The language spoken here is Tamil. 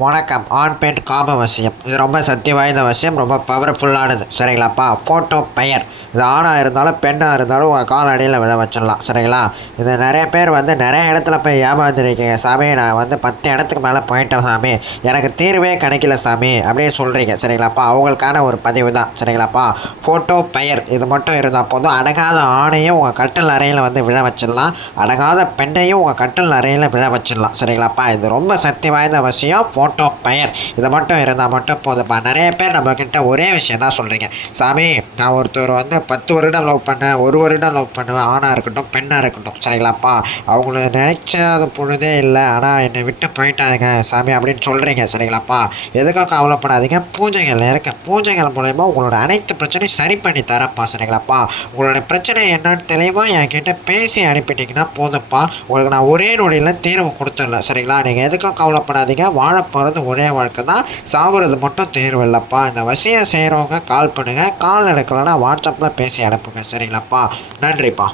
வணக்கம். ஆண் பெண் காம வசியம் இது ரொம்ப சக்தி வாய்ந்த வசியம், ரொம்ப பவர்ஃபுல்லானது. சரிங்களாப்பா? ஃபோட்டோ பெயர் இது ஆணாக இருந்தாலும் பெண்ணாக இருந்தாலும் உங்கள் கால் அடியில் விழ வச்சிடலாம். சரிங்களா? இது நிறைய பேர் நிறைய இடத்துல போய் ஏமாந்துருக்கீங்க சாமி. நான் 10 இடத்துக்கு மேலே போயிட்டேன் சாமி, எனக்கு தீர்வே கிடைக்கல சாமி அப்படின்னு சொல்கிறீங்க. சரிங்களாப்பா? அவங்களுக்கான ஒரு பதிவு தான். சரிங்களாப்பா? ஃபோட்டோ பெயர் இது மட்டும் இருந்தால் போதும். அடங்காத ஆணையும் உங்கள் கட்டில் அறையில் விழ வச்சிடலாம், அடங்காத பெண்ணையும் உங்கள் கட்டில் அறையில் விழ வச்சிடலாம். சரிங்களாப்பா? இது ரொம்ப சக்தி வாய்ந்த விஷயம். ஃபோட்டோ பெயர் இது மட்டும் இருந்தால் மட்டும் போதுப்பா. நிறைய பேர் நம்மக்கிட்ட ஒரே விஷயம் தான் சொல்கிறீங்க. சாமி, நான் ஒருத்தர் 10 வருடம் லவ் பண்ணேன், 1 வருடம் லவ் பண்ணுவேன், ஆணாக இருக்கட்டும் பெண்ணாக இருக்கட்டும். சரிங்களாப்பா? அவங்கள நினைச்சது பொழுதே இல்லை, ஆனால் என்னை விட்டு போயிட்டாங்க சாமி அப்படின்னு சொல்கிறீங்க. சரிங்களாப்பா? எதுக்கும் கவலைப்படாதீங்க. பூஜைகள் இருக்க பூஜைகள் மூலயமா உங்களோட அனைத்து பிரச்சனையும் சரி பண்ணி தரப்பா. சரிங்களாப்பா? உங்களோட பிரச்சனை என்னன்னு தெளிவாக என்கிட்ட பேசி அனுப்பிட்டீங்கன்னா போதும்ப்பா. உங்களுக்கு நான் ஒரே நொடியில் தீர்வு கொடுத்துடலாம். சரிங்களா? நீங்கள் எதுக்கும் கவலைப்படாதீங்க. போகிறது ஒரே வாழ்க்கை தான், சாப்பிட்றது மட்டும் தேர்வு இல்லைப்பா. இந்த வசியம் செய்கிறவங்க கால் பண்ணுங்கள், கால் எடுக்கலைன்னா வாட்ஸ்அப்பில் பேசி அனுப்புங்க. சரிங்களாப்பா? நன்றிப்பா.